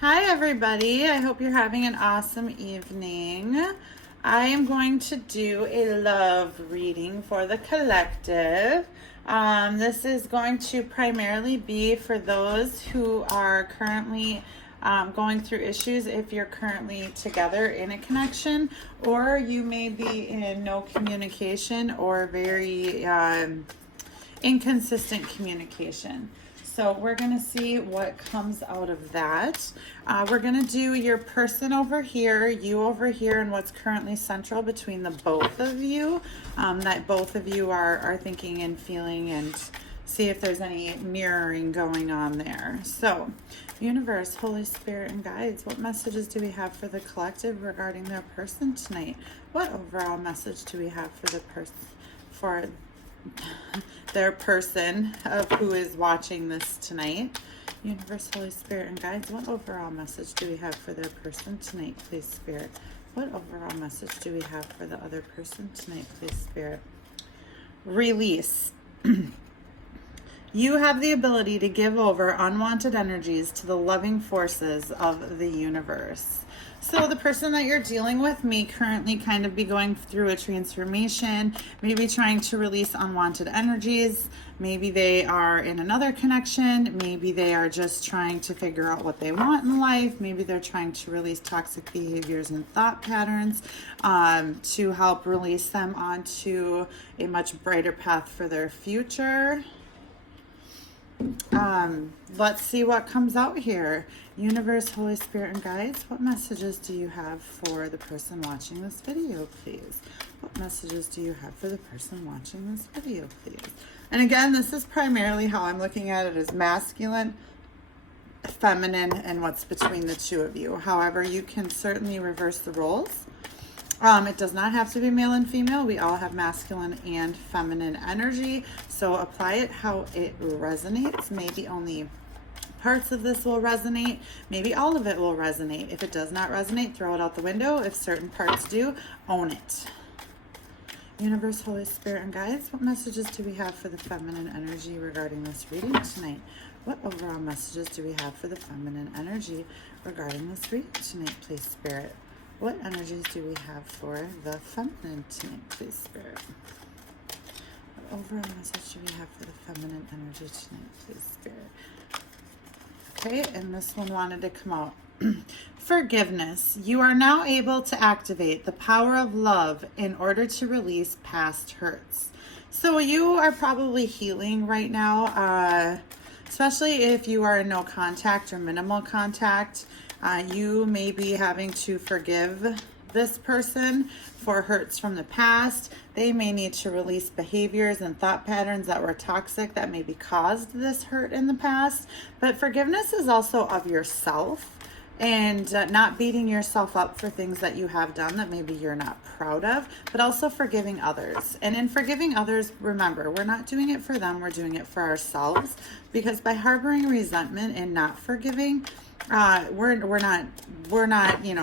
Hi, everybody. I hope you're having an awesome evening. I am going to do a love reading for the collective. This is going to primarily be for those who are currently going through issues, if you're currently together in a connection, or you may be in no communication or very inconsistent communication. So we're going to see what comes out of that. We're going to do your person over here, you over here, and what's currently central between the both of you, that both of you are thinking and feeling, and see if there's any mirroring going on there. So, universe, Holy Spirit, and guides, what messages do we have for the collective regarding their person tonight? What overall message do we have for the person, for their person of who is watching this tonight? Universe, Holy Spirit, and guides, what overall message do we have for their person tonight, please, Spirit? What overall message do we have for the other person tonight, please, Spirit? Release. You have the ability to give over unwanted energies to the loving forces of the universe. So the person that you're dealing with may currently kind of be going through a transformation, maybe trying to release unwanted energies. Maybe they are in another connection. Maybe they are just trying to figure out what they want in life. Maybe they're trying to release toxic behaviors and thought patterns to help release them onto a much brighter path for their future. Let's see what comes out here. Universe, Holy Spirit, and guides, what messages do you have for the person watching this video, please? What messages do you have for the person watching this video, please? And again, this is primarily how I'm looking at it, as masculine, feminine, and what's between the two of you. However, you can certainly reverse the roles. It does not have to be male and female. We all have masculine and feminine energy. So apply it how it resonates. Maybe only parts of this will resonate. Maybe all of it will resonate. If it does not resonate, throw it out the window. If certain parts do, own it. Universe, Holy Spirit, and guides, what messages do we have for the feminine energy regarding this reading tonight? What overall messages do we have for the feminine energy regarding this reading tonight, please, Spirit? What energies do we have for the feminine tonight, please, Spirit? What overall message do we have for the feminine energy tonight, please, Spirit? Okay, and this one wanted to come out. Forgiveness. You are now able to activate the power of love in order to release past hurts. So you are probably healing right now, especially if you are in no contact or minimal contact. You may be having to forgive this person for hurts from the past. They may need to release behaviors and thought patterns that were toxic that maybe caused this hurt in the past. But forgiveness is also of yourself, and not beating yourself up for things that you have done that maybe you're not proud of, but also forgiving others. And in forgiving others, remember, we're not doing it for them, we're doing it for ourselves, because by harboring resentment and not forgiving, we're not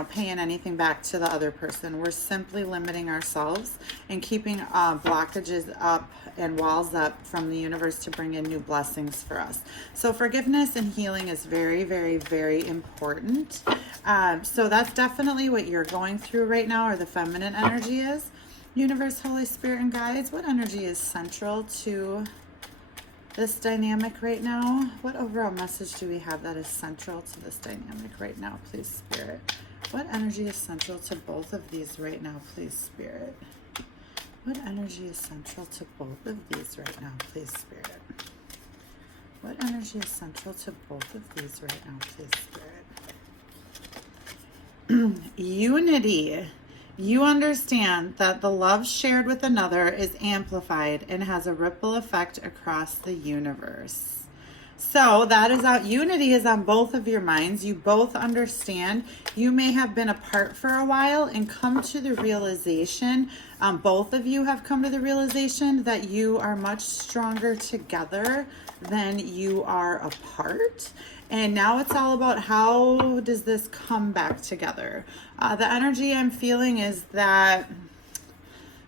paying anything back to the other person. We're simply limiting ourselves and keeping blockages up and walls up from the universe to bring in new blessings for us. So forgiveness and healing is very, very, very important. So that's definitely what you're going through right now, or the feminine energy is. Universe, Holy Spirit, and guides, what energy is central to this dynamic right now? What overall message do we have that is central to this dynamic right now, please, Spirit? What energy is central to both of these right now, please, Spirit? What energy is central to both of these right now, please, Spirit? What energy is central to both of these right now, please, Spirit? Unity. You understand that the love shared with another is amplified and has a ripple effect across the universe. So that is out. Unity is on both of your minds. You both understand. You may have been apart for a while and come to the realization, both of you have come to the realization that you are much stronger together than you are apart. And now it's all about, how does this come back together? The energy I'm feeling is that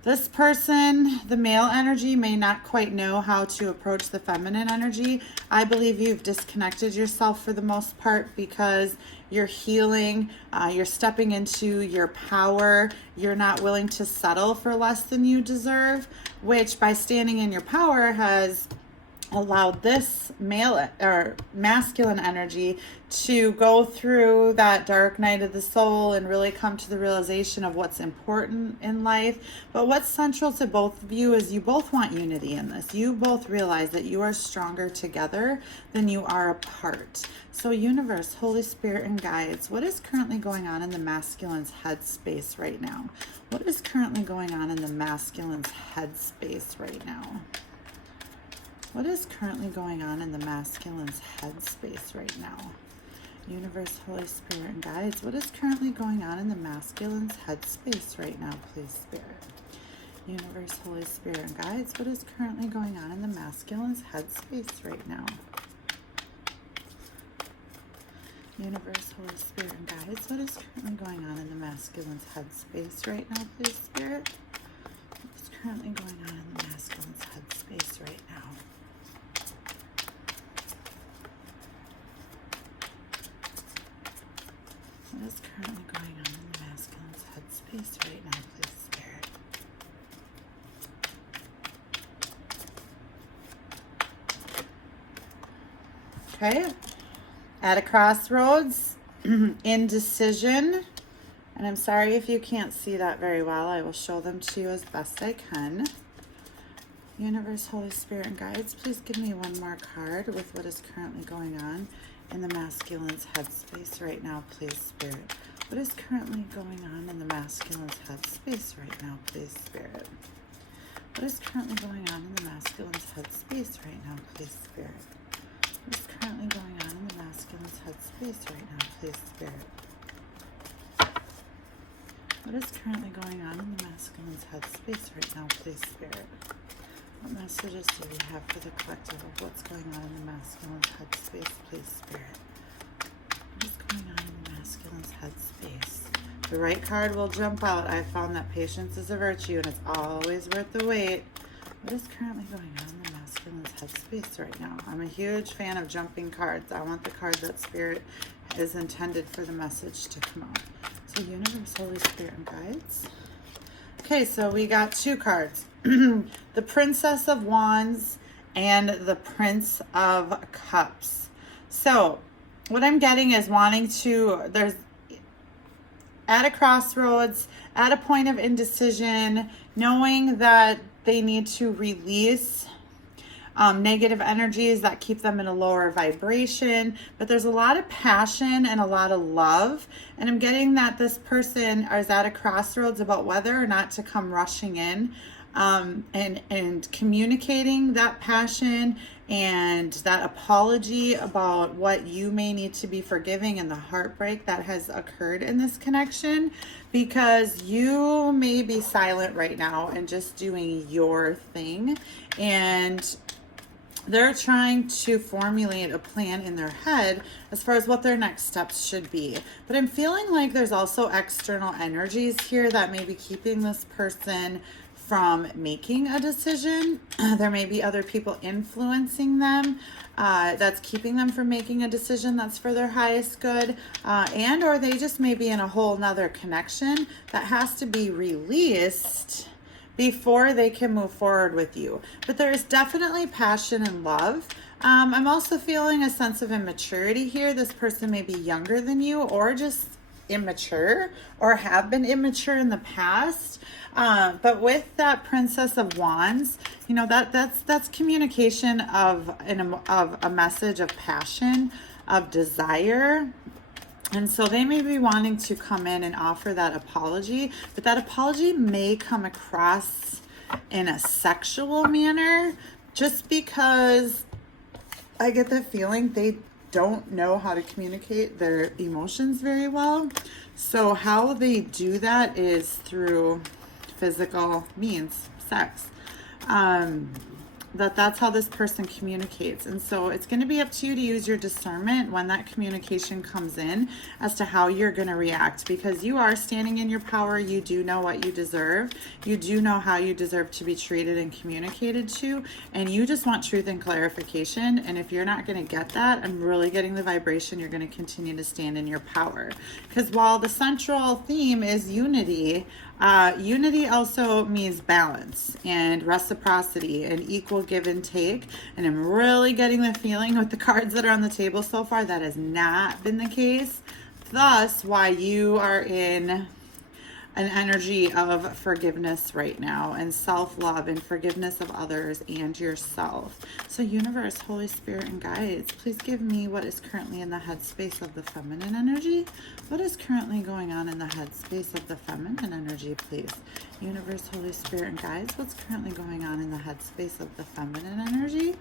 This person, the male energy, may not quite know how to approach the feminine energy. I believe you've disconnected yourself for the most part because you're healing, you're stepping into your power, you're not willing to settle for less than you deserve, which by standing in your power has allowed this male or masculine energy to go through that dark night of the soul and really come to the realization of what's important in life. But what's central to both of you is you both want unity in this. You both realize that you are stronger together than you are apart. So universe, Holy Spirit, and guides, what is currently going on in the masculine's headspace right now? What is currently going on in the masculine's headspace right now? What is currently going on in the masculine's headspace right now? Universe, Holy Spirit, and guides, what is currently going on in the masculine's headspace right now, please, Spirit? Universe, Holy Spirit, and guides, what is currently going on in the masculine's headspace right now? Universe, Holy Spirit, and guides, what is currently going on in the masculine's headspace right now, please, Spirit? What is currently going on in the masculine's headspace right now? What is currently going on in the masculine's headspace right now, please, Spirit? Okay. At a crossroads, indecision. And I'm sorry if you can't see that very well. I will show them to you as best I can. Universe, Holy Spirit, and guides, please give me one more card with what is currently going on in the masculine's headspace right now, please, Spirit. What is currently going on in the masculine's headspace right now, please, Spirit? What is currently going on in the masculine's headspace right now, please, Spirit? What is currently going on in the masculine's headspace right now, please, Spirit? What is currently going on in the masculine's headspace right now, please, Spirit? What messages do we have for the collective of what's going on in the masculine's headspace, please, Spirit? What is going on in the masculine's headspace? The right card will jump out. I found that patience is a virtue and it's always worth the wait. What is currently going on in the masculine's headspace right now? I'm a huge fan of jumping cards. I want the card that Spirit is intended for the message to come out. So universe, Holy Spirit, and guides. Okay, so we got two cards. The Princess of Wands and the Prince of Cups. So what I'm getting is wanting to, there's at a crossroads, at a point of indecision, knowing that they need to release negative energies that keep them in a lower vibration, but there's a lot of passion and a lot of love, and I'm getting that this person is at a crossroads about whether or not to come rushing in and communicating that passion and that apology about what you may need to be forgiving and the heartbreak that has occurred in this connection, because you may be silent right now and just doing your thing, and they're trying to formulate a plan in their head as far as what their next steps should be. But I'm feeling like there's also external energies here that may be keeping this person from making a decision. There may be other people influencing them that's keeping them from making a decision that's for their highest good, and or they just may be in a whole nother connection that has to be released before they can move forward with you. But there is definitely passion and love. I'm also feeling a sense of immaturity here. This person may be younger than you or just immature or have been immature in the past. But with that Princess of Wands, you know, that's communication of a message of passion, of desire. And so they may be wanting to come in and offer that apology, but that apology may come across in a sexual manner, just because I get the feeling they don't know how to communicate their emotions very well. So how they do that is through physical means, sex. that's how this person communicates. And so it's going to be up to you to use your discernment when that communication comes in as to how you're going to react, because you are standing in your power. You do know what you deserve. You do know how you deserve to be treated and communicated to, and you just want truth and clarification. And if you're not going to get that, I'm really getting the vibration you're going to continue to stand in your power, because while the central theme is unity, unity also means balance and reciprocity and equal give and take. And I'm really getting the feeling with the cards that are on the table so far that has not been the case. Thus, why you are in an energy of forgiveness right now, and self-love and forgiveness of others and yourself. So universe, Holy Spirit, and guides, please give me what is currently in the headspace of the feminine energy. What is currently going on in the headspace of the feminine energy, please? Universe, Holy Spirit, and guides, what's currently going on in the headspace of the feminine energy?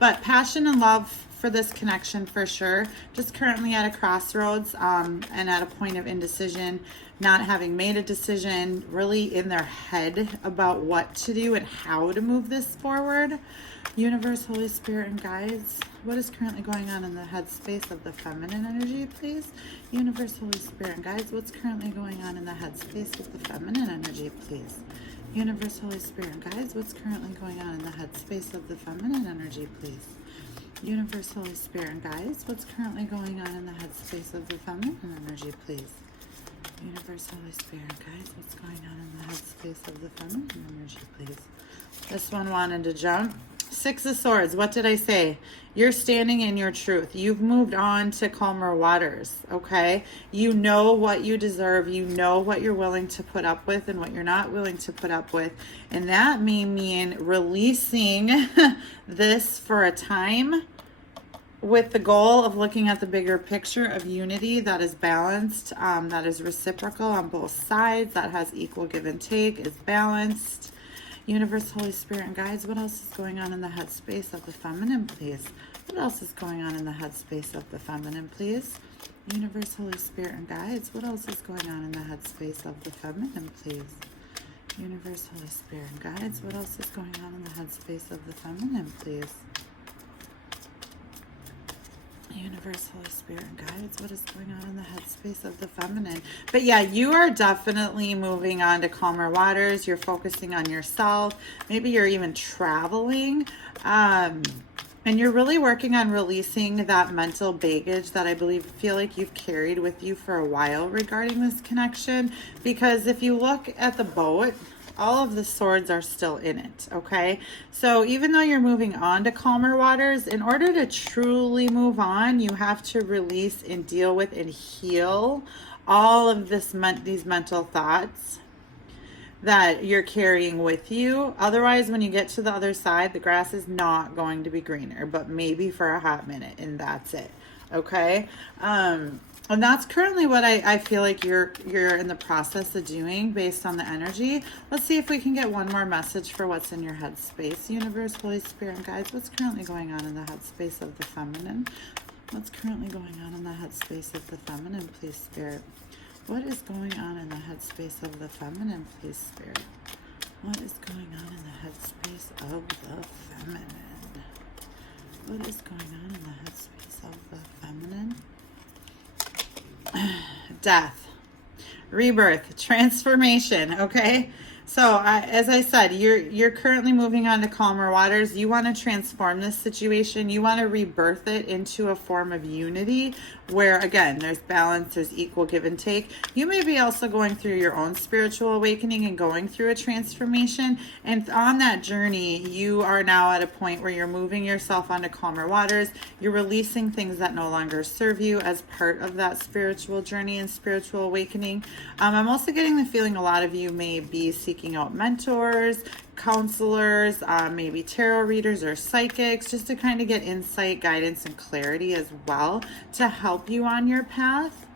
But passion and love for this connection for sure. Just currently at a crossroads and at a point of indecision, not having made a decision, really in their head about what to do and how to move this forward. Universe, Holy Spirit, and guides, what is currently going on in the headspace of the feminine energy, please? Universe, Holy Spirit, and guides, what's currently going on in the headspace of the feminine energy, please? Universe, Holy Spirit, and guides, what's currently going on in the headspace of the feminine energy, please? Universe, Holy Spirit, and guides, what's currently going on in the headspace of the feminine energy, please? Universe, Holy Spirit, and guides, what's going on in the headspace of the feminine energy, please? This one wanted to jump. Six of Swords. What did I say? You're standing in your truth. You've moved on to calmer waters, okay? You know what you deserve. You know what you're willing to put up with and what you're not willing to put up with. And that may mean releasing this for a time with the goal of looking at the bigger picture of unity that is balanced, that is reciprocal on both sides, that has equal give and take, is balanced. Universe, Holy Spirit, and guides, what else is going on in the headspace of the feminine, please? What else is going on in the headspace of the feminine, please? Universe, Holy Spirit, and guides, what else is going on in the headspace of the feminine, please? Universe, Holy Spirit, and guides, what else is going on in the headspace of the feminine, please? Universe, Holy Spirit, and guides, what is going on in the headspace of the feminine? But yeah, you are definitely moving on to calmer waters. You're focusing on yourself. Maybe you're even traveling. And you're really working on releasing that mental baggage that I feel like you've carried with you for a while regarding this connection. Because if you look at the boat, all of the swords are still in it, okay? So even though you're moving on to calmer waters, in order to truly move on, you have to release and deal with and heal all of these mental thoughts that you're carrying with you. Otherwise, when you get to the other side, the grass is not going to be greener, but maybe for a hot minute, and that's it, okay? And that's currently what I feel like you're in the process of doing based on the energy. Let's see if we can get one more message for what's in your headspace. Universe, Holy Spirit, and guides, what's currently going on in the headspace of the feminine? What's currently going on in the headspace of the feminine, please, Spirit? What is going on in the headspace of the feminine, please, Spirit? What is going on in the headspace of the feminine? What is going on in the headspace of the feminine? Death, rebirth, transformation, okay? So as I said, you're currently moving on to calmer waters. You want to transform this situation. You want to rebirth it into a form of unity where, again, there's balance, there's equal give and take. You may be also going through your own spiritual awakening and going through a transformation. And on that journey, you are now at a point where you're moving yourself onto calmer waters. You're releasing things that no longer serve you as part of that spiritual journey and spiritual awakening. I'm also getting the feeling a lot of you may be seeking out mentors, counselors, maybe tarot readers or psychics, just to kind of get insight, guidance, and clarity as well to help you on your path.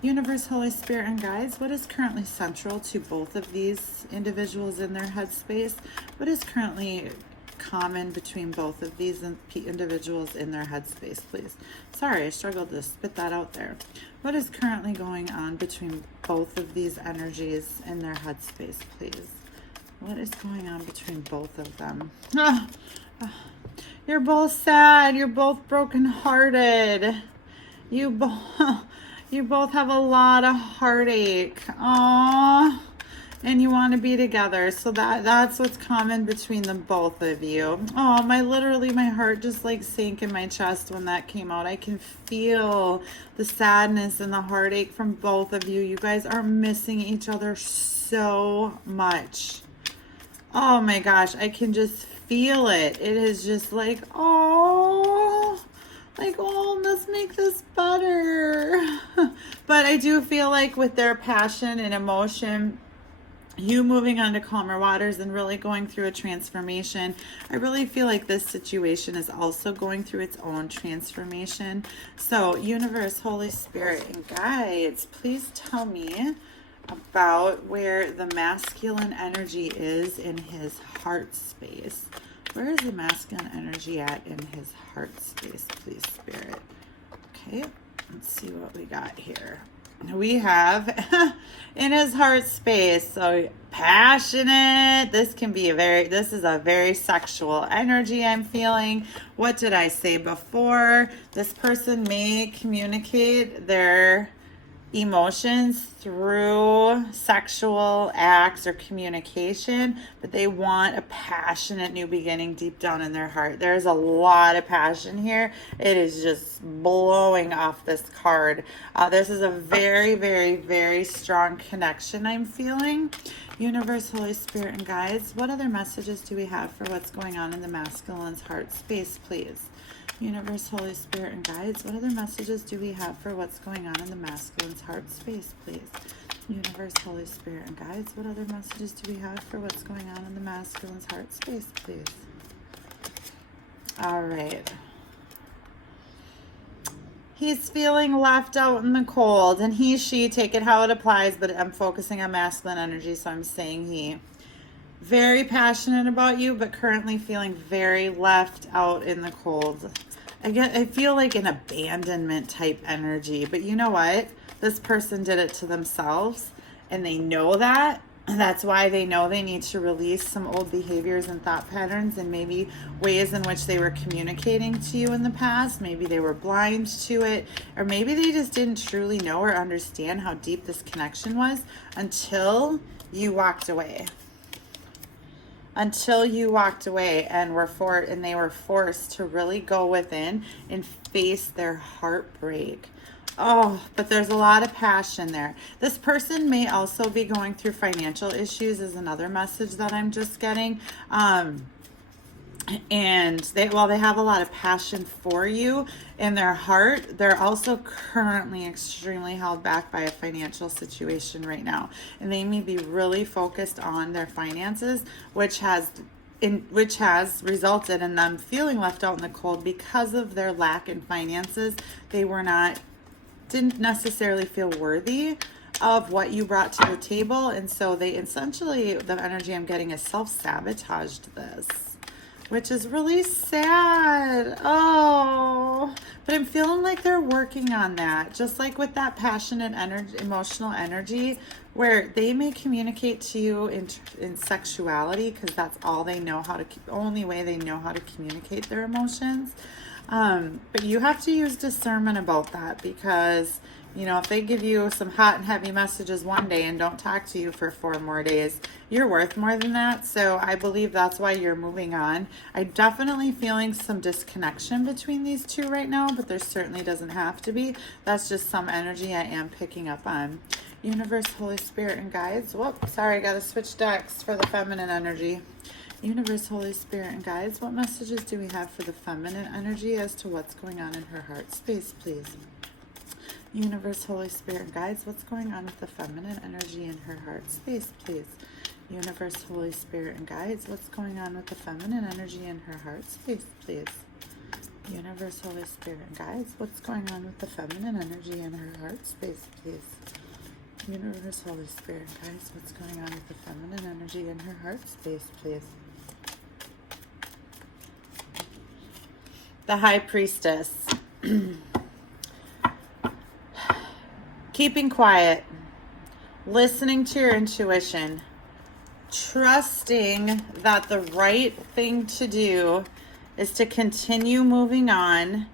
Universe, Holy Spirit, and guides, what is currently central to both of these individuals in their headspace? What is currently common between both of these individuals in their headspace, please? Sorry, I struggled to spit that out there. What is currently going on between both of these energies in their headspace, please? What is going on between both of them? You're both sad. You're both brokenhearted. You both you both have a lot of heartache. Aww. And you want to be together. So that's what's common between the both of you. Oh, my heart just like sank in my chest when that came out. I can feel the sadness and the heartache from both of you. You guys are missing each other so much. Oh my gosh, I can just feel it. It is just like, oh, let's make this better. But I do feel like with their passion and emotion, you moving on to calmer waters and really going through a transformation, I really feel like this situation is also going through its own transformation. So, universe, Holy Spirit, and guides, please tell me about where the masculine energy is in his heart space. Where is the masculine energy at in his heart space, please, Spirit? Okay, let's see what we got here. We have in his heart space, so passionate. This is a very sexual energy I'm feeling. What did I say before? This person may communicate their emotions through sexual acts or communication, but they want a passionate new beginning deep down in their heart. There's a lot of passion here. It is just blowing off this card. This is a very, very, very strong connection I'm feeling. Universe, Holy Spirit, and guides, what other messages do we have for what's going on in the masculine's heart space, please? Universe, Holy Spirit, and guides, what other messages do we have for what's going on in the masculine's heart space, please? Universe, Holy Spirit, and guides, what other messages do we have for what's going on in the masculine's heart space, please? All right. He's feeling left out in the cold, and he, she, take it how it applies, but I'm focusing on masculine energy, so I'm saying he. Very passionate about you, but currently feeling very left out in the cold. I feel like an abandonment type energy, but you know what? This person did it to themselves, and they know that. That's why they know they need to release some old behaviors and thought patterns and maybe ways in which they were communicating to you in the past. Maybe they were blind to it, or maybe they just didn't truly know or understand how deep this connection was until you walked away. And they were forced to really go within and face their heartbreak. Oh, but there's a lot of passion there. This person may also be going through financial issues is another message that I'm just getting. And they have a lot of passion for you in their heart. They're also currently extremely held back by a financial situation right now. And they may be really focused on their finances, which has resulted in them feeling left out in the cold because of their lack in finances. They didn't necessarily feel worthy of what you brought to the table. And so they essentially, the energy I'm getting is self-sabotaged this, which is really sad. Oh, but I'm feeling like they're working on that. Just like with that passionate energy, emotional energy, where they may communicate to you in sexuality, because that's all they know how to, only way they know how to communicate their emotions. But you have to use discernment about that, because if they give you some hot and heavy messages one day and don't talk to you for 4 more days, you're worth more than that. So I believe that's why you're moving on. I'm definitely feeling some disconnection between these two right now, but there certainly doesn't have to be. That's just some energy I am picking up on. Universe, Holy Spirit, and guides. Whoop, sorry, I got to switch decks for the feminine energy. Universe, Holy Spirit, and guides, what messages do we have for the feminine energy as to what's going on in her heart space, please? Universe, Holy Spirit, and guides, what's going on with the feminine energy in her heart space, please? Universe, Holy Spirit, and guides, what's going on with the feminine energy in her heart space, please? Universe, Holy Spirit, and guides, what's going on with the feminine energy in her heart space, please? Universe, Holy Spirit, and guides, what's going on with the feminine energy in her heart space, please? The High Priestess. Keeping quiet, listening to your intuition, trusting that the right thing to do is to continue moving on,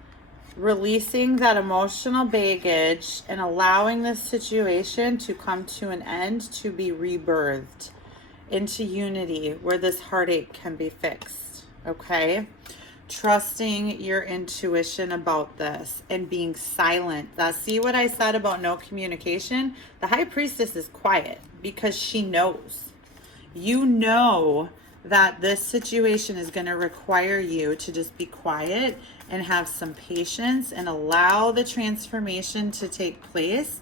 releasing that emotional baggage and allowing this situation to come to an end, to be rebirthed into unity where this heartache can be fixed. Okay? Trusting your intuition about this and being silent. See what I said about no communication? The High Priestess is quiet because she knows. You know that this situation is going to require you to just be quiet and have some patience and allow the transformation to take place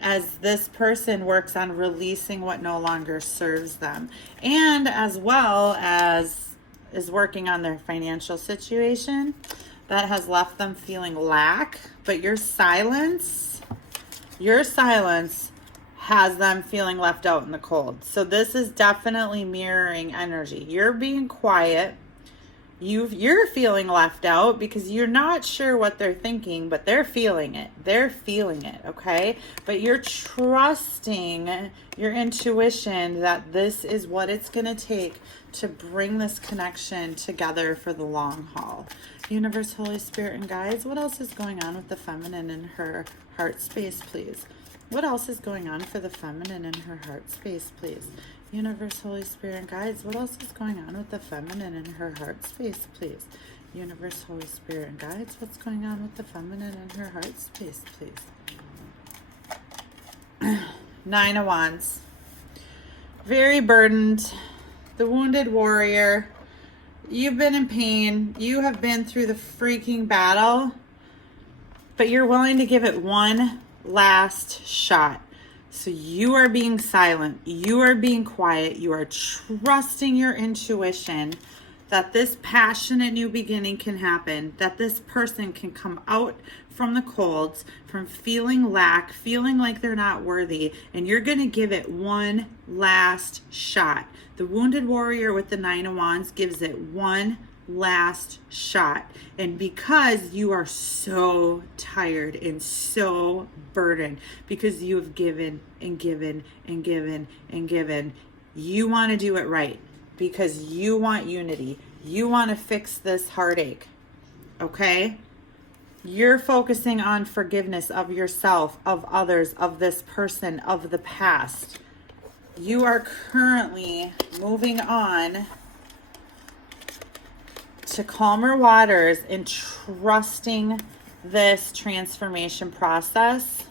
as this person works on releasing what no longer serves them, and as well as is working on their financial situation that has left them feeling lack. But your silence has them feeling left out in the cold. So this is definitely mirroring energy. You're being quiet. You're feeling left out because you're not sure what they're thinking, but they're feeling it. They're feeling it, okay? But you're trusting your intuition that this is what it's going to take to bring this connection together for the long haul. Universe, Holy Spirit, and guides, what else is going on with the feminine in her heart space, please? What else is going on for the feminine in her heart space, please? Universe, Holy Spirit, and guides, what else is going on with the feminine in her heart space, please? Universe, Holy Spirit, and guides, what's going on with the feminine in her heart space, please? Nine of Wands. Very burdened. The wounded warrior. You've been in pain. You have been through the freaking battle, but you're willing to give it one last shot. So you are being silent. You are being quiet. You are trusting your intuition that this passionate new beginning can happen, that this person can come out from the colds, from feeling lack, feeling like they're not worthy, and you're going to give it one last shot. The wounded warrior with the Nine of Wands gives it one last shot. And because you are so tired and so burdened, because you have given and given and given and given, you want to do it right because you want unity. You want to fix this heartache. Okay? You're focusing on forgiveness of yourself, of others, of this person, of the past. You are currently moving on to calmer waters and trusting this transformation process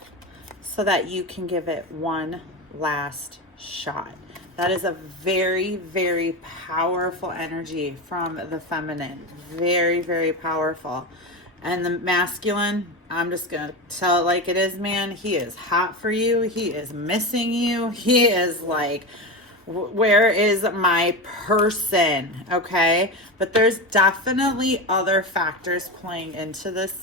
so that you can give it one last shot. That is a very, very powerful energy from the feminine. Very, very powerful. And the masculine, I'm just going to tell it like it is, man. He is hot for you. He is missing you. He is like, where is my person? Okay. But there's definitely other factors playing into this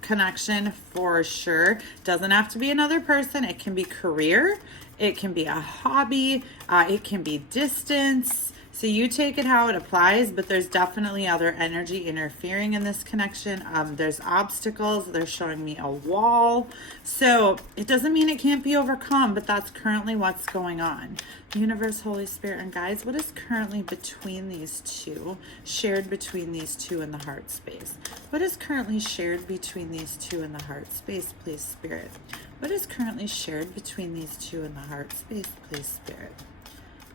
connection for sure. Doesn't have to be another person. It can be career. It can be a hobby. It can be distance. So you take it how it applies, but there's definitely other energy interfering in this connection. There's obstacles. They're showing me a wall. So it doesn't mean it can't be overcome, but that's currently what's going on. Universe, Holy Spirit, and guides, what is currently between these two, shared between these two in the heart space? What is currently shared between these two in the heart space, please, Spirit? What is currently shared between these two in the heart space, please, Spirit?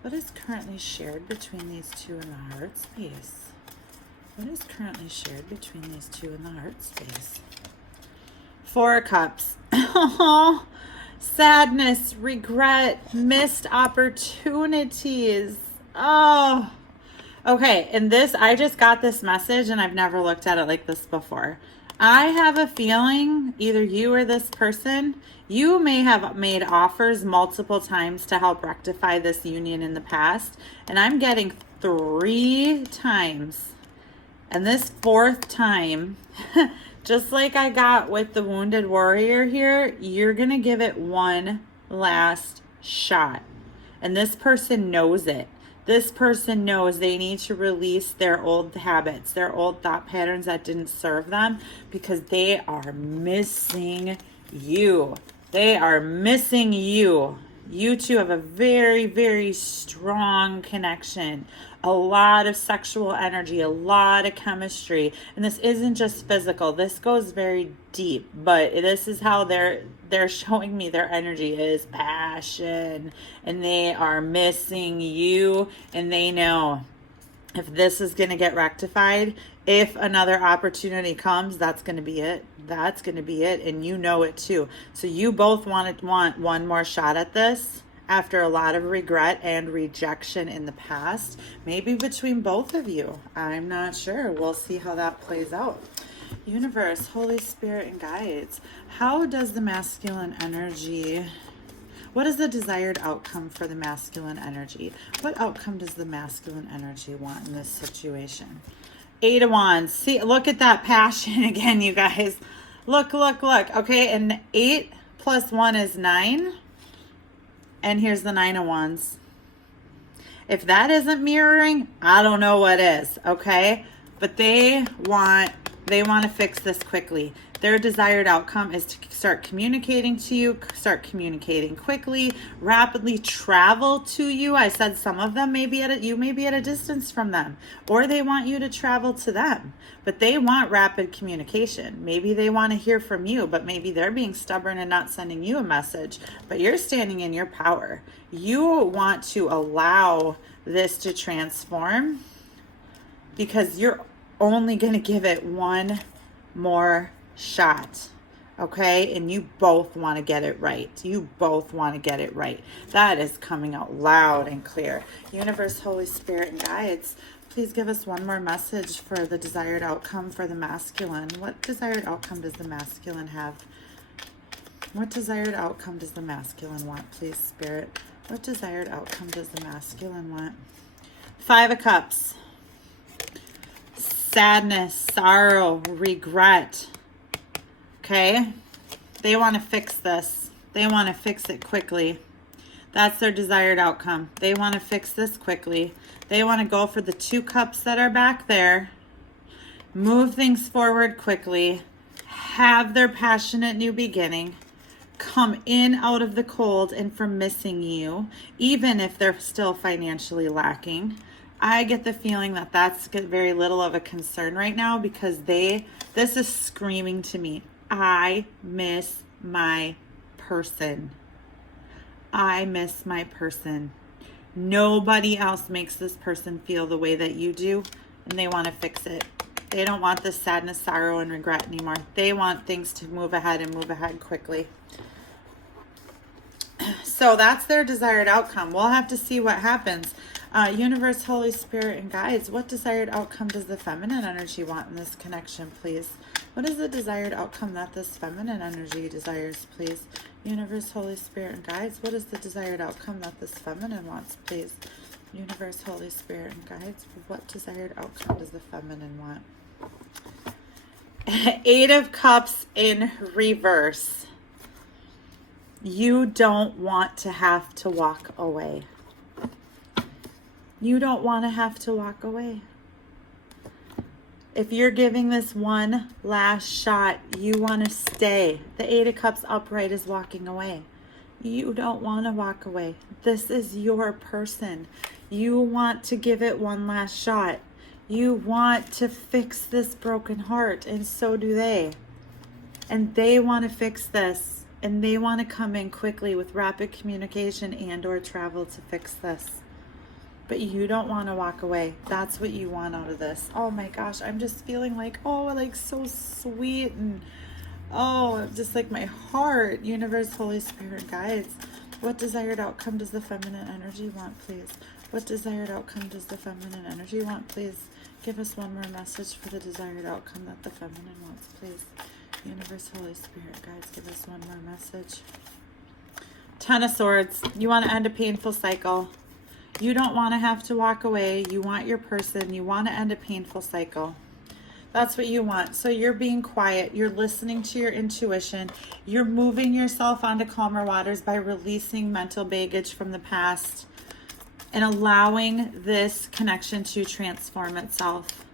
What is currently shared between these two in the heart space? What is currently shared between these two in the heart space? Four of Cups. Oh, sadness, regret, missed opportunities. Oh, okay. And this, I just got this message and I've never looked at it like this before. I have a feeling either you or this person, you may have made offers multiple times to help rectify this union in the past. And I'm getting 3 times. And this 4th time, just like I got with the wounded warrior here, you're going to give it one last shot. And this person knows it. This person knows they need to release their old habits, their old thought patterns that didn't serve them, because they are missing you. They are missing you. You two have a very, very strong connection, a lot of sexual energy, a lot of chemistry. And this isn't just physical. This goes very deep, but this is how they're showing me their energy is passion, and they are missing you, and they know if this is going to get rectified, if another opportunity comes, that's going to be it. That's going to be it. And you know it too. So you both want one more shot at this after a lot of regret and rejection in the past. Maybe between both of you. I'm not sure. We'll see how that plays out. Universe, Holy Spirit, and guides. How does the masculine energy... What is the desired outcome for the masculine energy? What outcome does the masculine energy want in this situation? 8 of Wands. See, look at that passion again, you guys. Look. Okay, and 8 plus 1 is 9. And here's the 9 of Wands. If that isn't mirroring, I don't know what is, okay? But they want to fix this quickly. Their desired outcome is to start communicating to you, start communicating quickly, rapidly travel to you. I said some of them may be you may be at a distance from them, or they want you to travel to them, but they want rapid communication. Maybe they want to hear from you, but maybe they're being stubborn and not sending you a message, but you're standing in your power. You want to allow this to transform because you're only going to give it one more shot, okay? And you both want to get it right. You both want to get it right. That is coming out loud and clear. Universe, Holy Spirit, and guides, please give us one more message for the desired outcome for the masculine. What desired outcome does the masculine have? What desired outcome does the masculine want, please, Spirit? What desired outcome does the masculine want? 5 of Cups. Sadness, sorrow, regret. Okay? They want to fix this. They want to fix it quickly. That's their desired outcome. They want to fix this quickly. They want to go for the 2 cups that are back there. Move things forward quickly. Have their passionate new beginning. Come in out of the cold and from missing you, even if they're still financially lacking. I get the feeling that that's very little of a concern right now because this is screaming to me, I miss my person. I miss my person. Nobody else makes this person feel the way that you do, and they want to fix it. They don't want this sadness, sorrow, and regret anymore. They want things to move ahead and move ahead quickly. So that's their desired outcome. We'll have to see what happens. Universe, Holy Spirit, and guides, what desired outcome does the feminine energy want in this connection, please? What is the desired outcome that this feminine energy desires, please? Universe, Holy Spirit, and guides, what is the desired outcome that this feminine wants, please? Universe, Holy Spirit, and guides, what desired outcome does the feminine want? 8 of Cups in reverse. You don't want to have to walk away. You don't want to have to walk away. If you're giving this one last shot, you want to stay. The 8 of Cups upright is walking away. You don't want to walk away. This is your person. You want to give it one last shot. You want to fix this broken heart, and so do they. And they want to fix this, and they want to come in quickly with rapid communication and or travel to fix this. But you don't want to walk away. That's what you want out of this. Oh my gosh, I'm just feeling like, oh, like so sweet, and oh, just like my heart. Universe, Holy Spirit, guides, what desired outcome does the feminine energy want, please? What desired outcome does the feminine energy want, please? Give us one more message for the desired outcome that the feminine wants, please. Universe, Holy Spirit, guides, give us one more message. 10 of Swords. You want to end a painful cycle. You don't want to have to walk away. You want your person. You want to end a painful cycle. That's what you want. So you're being quiet. You're listening to your intuition. You're moving yourself onto calmer waters by releasing mental baggage from the past and allowing this connection to transform itself.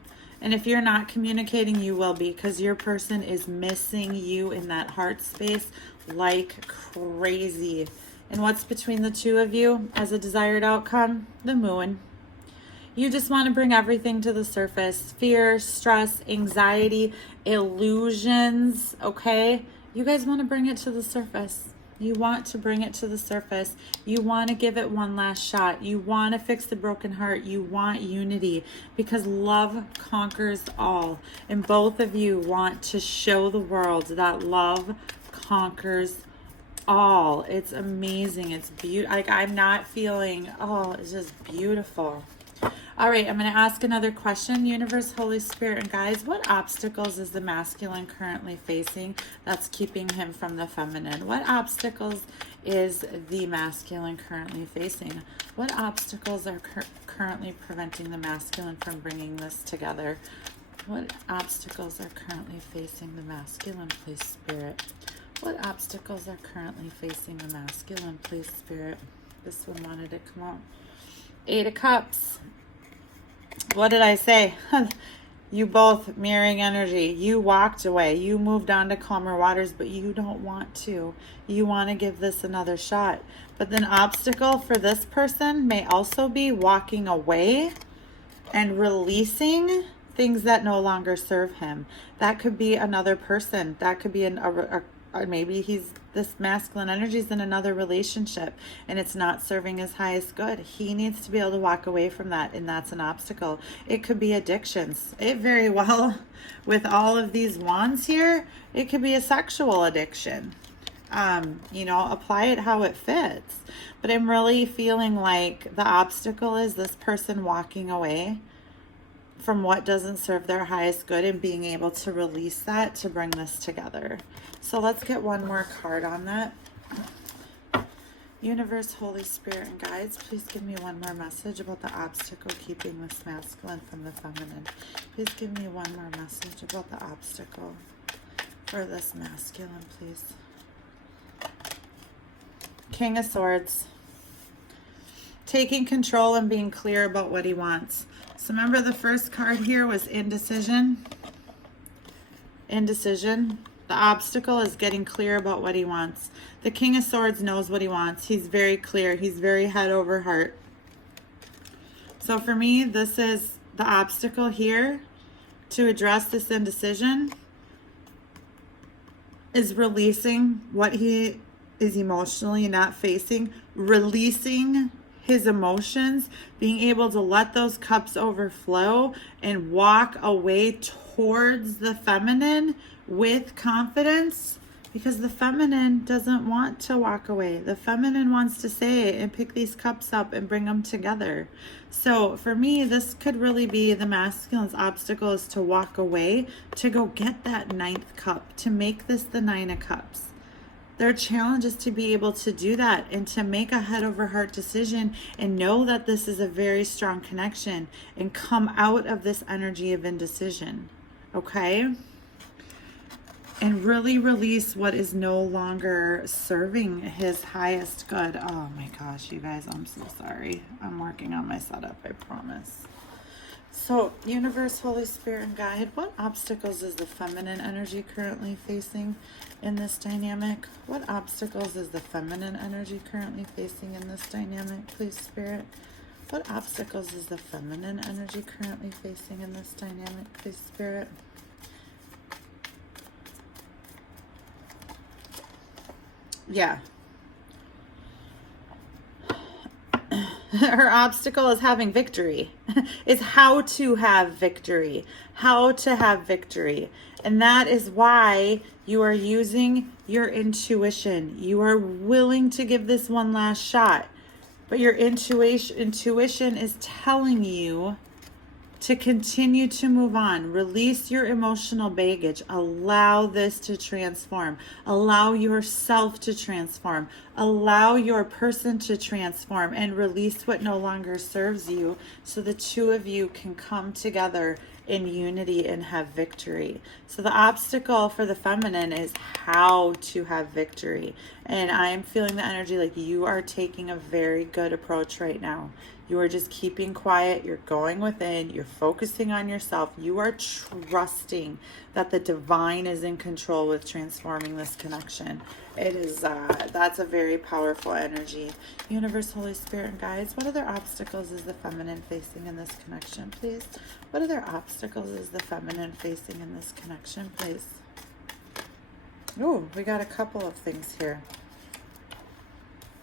And if you're not communicating, you will be, because your person is missing you in that heart space like crazy. And what's between the two of you as a desired outcome? The moon. You just want to bring everything to the surface. Fear, stress, anxiety, illusions, okay? You guys want to bring it to the surface. You want to bring it to the surface. You want to give it one last shot. You want to fix the broken heart. You want unity because love conquers all. And both of you want to show the world that love conquers all. It's amazing. It's beautiful. Like, I'm not feeling, oh, it's just beautiful. All right, I'm going to ask another question. Universe, Holy Spirit, and guides, what obstacles is the masculine currently facing that's keeping him from the feminine? What obstacles is the masculine currently facing? What obstacles are currently preventing the masculine from bringing this together? What obstacles are currently facing the masculine, please, Spirit? What obstacles are currently facing the masculine, please, Spirit? This one wanted to come out. 8 of Cups. What did I say? You both mirroring energy. You walked away. You moved on to calmer waters, but you don't want to. You want to give this another shot. But then obstacle for this person may also be walking away and releasing things that no longer serve him. That could be another person. That could be maybe this masculine energy is in another relationship and it's not serving his highest good. He needs to be able to walk away from that, and that's an obstacle. It could be addictions. It very well, with all of these wands here, it could be a sexual addiction. Apply it how it fits. But I'm really feeling like the obstacle is this person walking away from what doesn't serve their highest good and being able to release that to bring this together. So let's get one more card on that. Universe, Holy Spirit, and guides, please give me one more message about the obstacle keeping this masculine from the feminine. Please give me one more message about the obstacle for this masculine, please. King of Swords. Taking control and being clear about what he wants. So remember, the first card here was indecision. Indecision. The obstacle is getting clear about what he wants. The King of Swords knows what he wants. He's very clear. He's very head over heart. So for me, this is the obstacle here to address this indecision is releasing what he is emotionally not facing, releasing his emotions, being able to let those cups overflow and walk away towards the feminine with confidence, because the feminine doesn't want to walk away. The feminine wants to say and pick these cups up and bring them together. So for me, this could really be the masculine's obstacle is to walk away, to go get that 9th cup, to make this the 9 of Cups. Their challenge is to be able to do that and to make a head over heart decision and know that this is a very strong connection and come out of this energy of indecision, okay? And really release what is no longer serving his highest good. Oh my gosh, you guys, I'm so sorry. I'm working on my setup, I promise. So, Universe, Holy Spirit, and guide, what obstacles is the feminine energy currently facing in this dynamic? What obstacles is the feminine energy currently facing in this dynamic, please, Spirit? What obstacles is the feminine energy currently facing in this dynamic, please, Spirit? Yeah. Her obstacle is having victory, is how to have victory, how to have victory. And that is why you are using your intuition. You are willing to give this one last shot, but your intuition is telling you to continue to move on. Release your emotional baggage. Allow this to transform. Allow yourself to transform. Allow your person to transform and release what no longer serves you so the two of you can come together in unity and have victory. So the obstacle for the feminine is how to have victory. And I am feeling the energy like you are taking a very good approach right now. You are just keeping quiet. You're going within. You're focusing on yourself. You are trusting that the divine is in control with transforming this connection. It is, that's a very powerful energy. Universe, Holy Spirit, and guides, what other obstacles is the feminine facing in this connection, please? What other obstacles is the feminine facing in this connection, please? Oh, we got a couple of things here.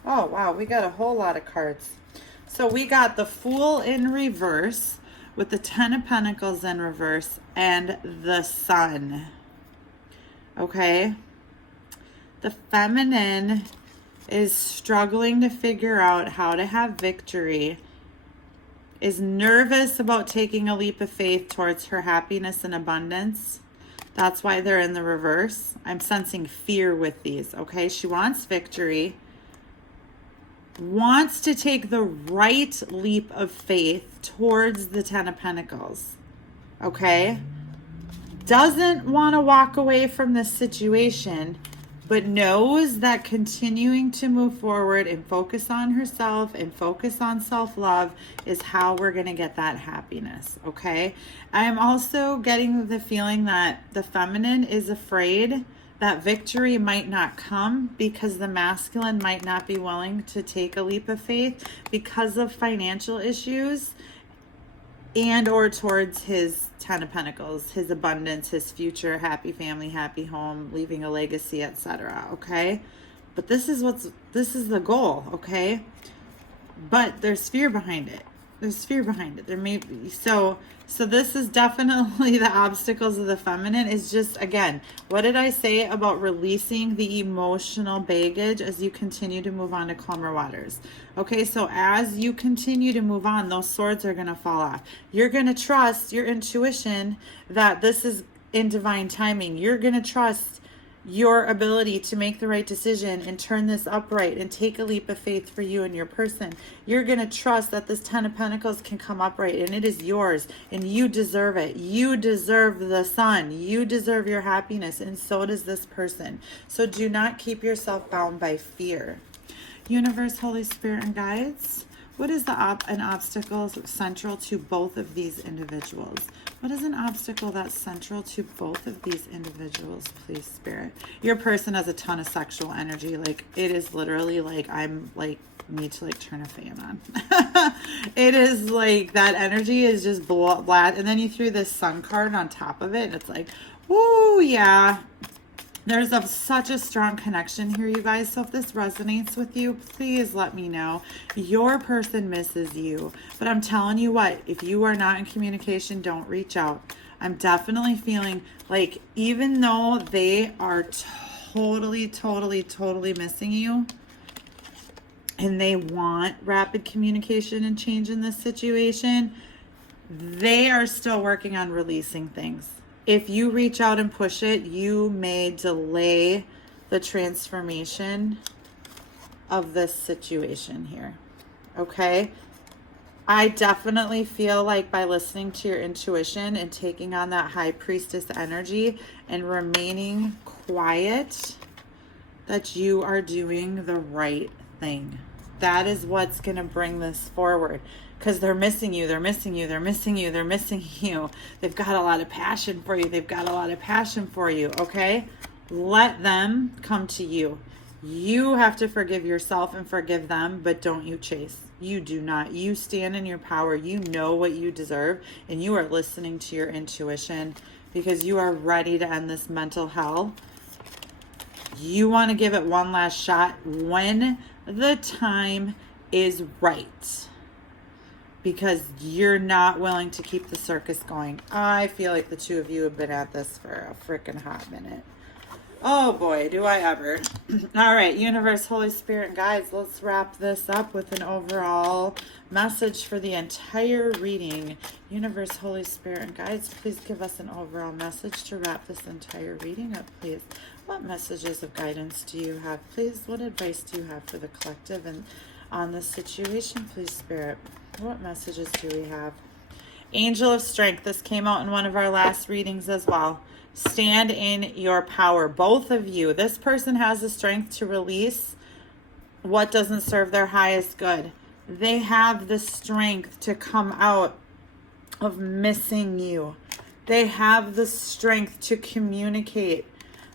Oh, wow, we got a whole lot of cards. So we got the Fool in reverse with the Ten of Pentacles in reverse and the Sun. Okay. The feminine is struggling to figure out how to have victory, is nervous about taking a leap of faith towards her happiness and abundance. That's why they're in the reverse. I'm sensing fear with these, okay? She wants victory, wants to take the right leap of faith towards the Ten of Pentacles, okay? Doesn't want to walk away from this situation, but knows that continuing to move forward and focus on herself and focus on self-love is how we're going to get that happiness, okay? I am also getting the feeling that the feminine is afraid that victory might not come because the masculine might not be willing to take a leap of faith because of financial issues and or towards his Ten of Pentacles, his abundance, his future, happy family, happy home, leaving a legacy, etc. Okay? But this is the goal, okay? But there's fear behind it. There's fear behind it. There may be. So this is definitely the obstacles of the feminine is just, again, what did I say about releasing the emotional baggage as you continue to move on to calmer waters? Okay, so as you continue to move on, those swords are going to fall off. You're going to trust your intuition that this is in divine timing. You're going to trust your ability to make the right decision and turn this upright and take a leap of faith for you and your person. You're going to trust that this Ten of Pentacles can come upright and it is yours and you deserve it. You deserve the sun. You deserve your happiness, and so does this person. So do not keep yourself bound by fear. Universe, Holy Spirit, and guides, what is an obstacle central to both of these individuals? What is an obstacle that's central to both of these individuals, please, Spirit? Your person has a ton of sexual energy. Like, it is literally like I'm like need to like turn a fan on. It is like that energy is just blat. And then you threw this Sun card on top of it, and it's like, woo, yeah. There's such a strong connection here, you guys. So if this resonates with you, please let me know. Your person misses you. But I'm telling you what, if you are not in communication, don't reach out. I'm definitely feeling like even though they are totally missing you and they want rapid communication and change in this situation, they are still working on releasing things. If you reach out and push it, you may delay the transformation of this situation here. Okay? I definitely feel like by listening to your intuition and taking on that high priestess energy and remaining quiet, that you are doing the right thing. That is what's going to bring this forward. Because they're missing you, they're missing you, they're missing you, they're missing you. They've got a lot of passion for you. They've got a lot of passion for you, okay? Let them come to you. You have to forgive yourself and forgive them, but don't you chase. You do not. You stand in your power. You know what you deserve, and you are listening to your intuition because you are ready to end this mental hell. You want to give it one last shot when the time is right. Because you're not willing to keep the circus going. I feel like the two of you have been at this for a freaking hot minute. Oh boy, do I ever. All right, Universe, Holy Spirit, and guides, let's wrap this up with an overall message for the entire reading. Universe, Holy Spirit, and guides, please give us an overall message to wrap this entire reading up, please. What messages of guidance do you have, please? What advice do you have for the collective and on this situation, please, Spirit? What messages do we have? Angel of Strength. This came out in one of our last readings as well. Stand in your power. Both of you. This person has the strength to release what doesn't serve their highest good. they have the strength to come out of missing you. They have the strength to communicate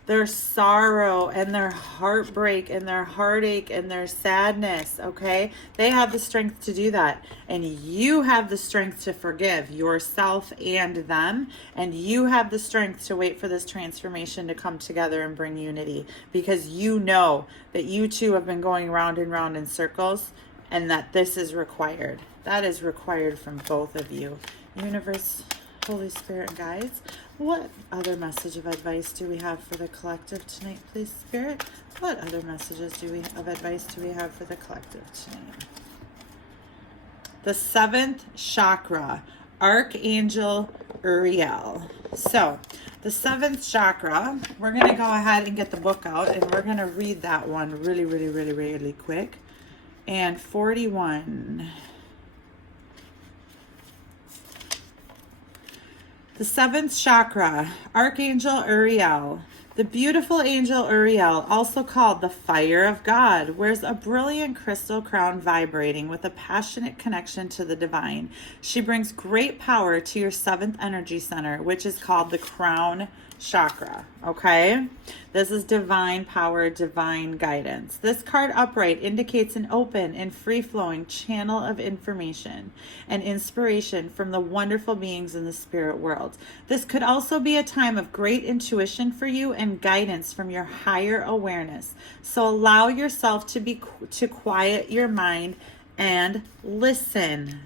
their sorrow and their heartbreak and their heartache and their sadness, okay? They have the strength to do that. And you have the strength to forgive yourself and them. And you have the strength to wait for this transformation to come together and bring unity. Because you know that you two have been going round and round in circles and that this is required. That is required from both of you. Universe, Holy Spirit, and guides, what other message of advice do we have for the collective tonight, please, Spirit? What other messages of advice do we have for the collective tonight? The 7th chakra, Archangel Uriel. So, the 7th chakra, we're going to go ahead and get the book out, and we're going to read that one really, really, really, really quick. And 41... The 7th chakra, Archangel Uriel. The beautiful angel Uriel, also called the Fire of God, wears a brilliant crystal crown vibrating with a passionate connection to the divine. She brings great power to your 7th energy center, which is called the crown chakra, okay? This is divine power, divine guidance. This card upright indicates an open and free-flowing channel of information and inspiration from the wonderful beings in the spirit world. This could also be a time of great intuition for you and guidance from your higher awareness. So allow yourself to quiet your mind and listen.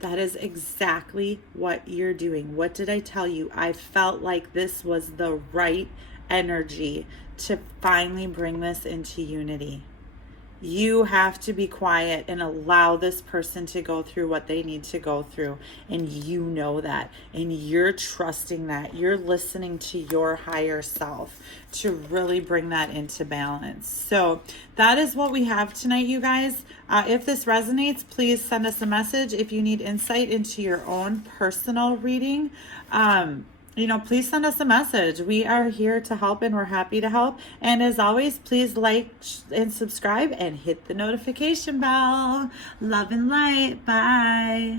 That is exactly what you're doing. What did I tell you? I felt like this was the right energy to finally bring this into unity. You have to be quiet and allow this person to go through what they need to go through. And you know that. And you're trusting that. You're listening to your higher self to really bring that into balance. So that is what we have tonight, you guys. If this resonates, please send us a message. If you need insight into your own personal reading, please send us a message. We are here to help and we're happy to help. And as always, please like and subscribe and hit the notification bell. Love and light. Bye.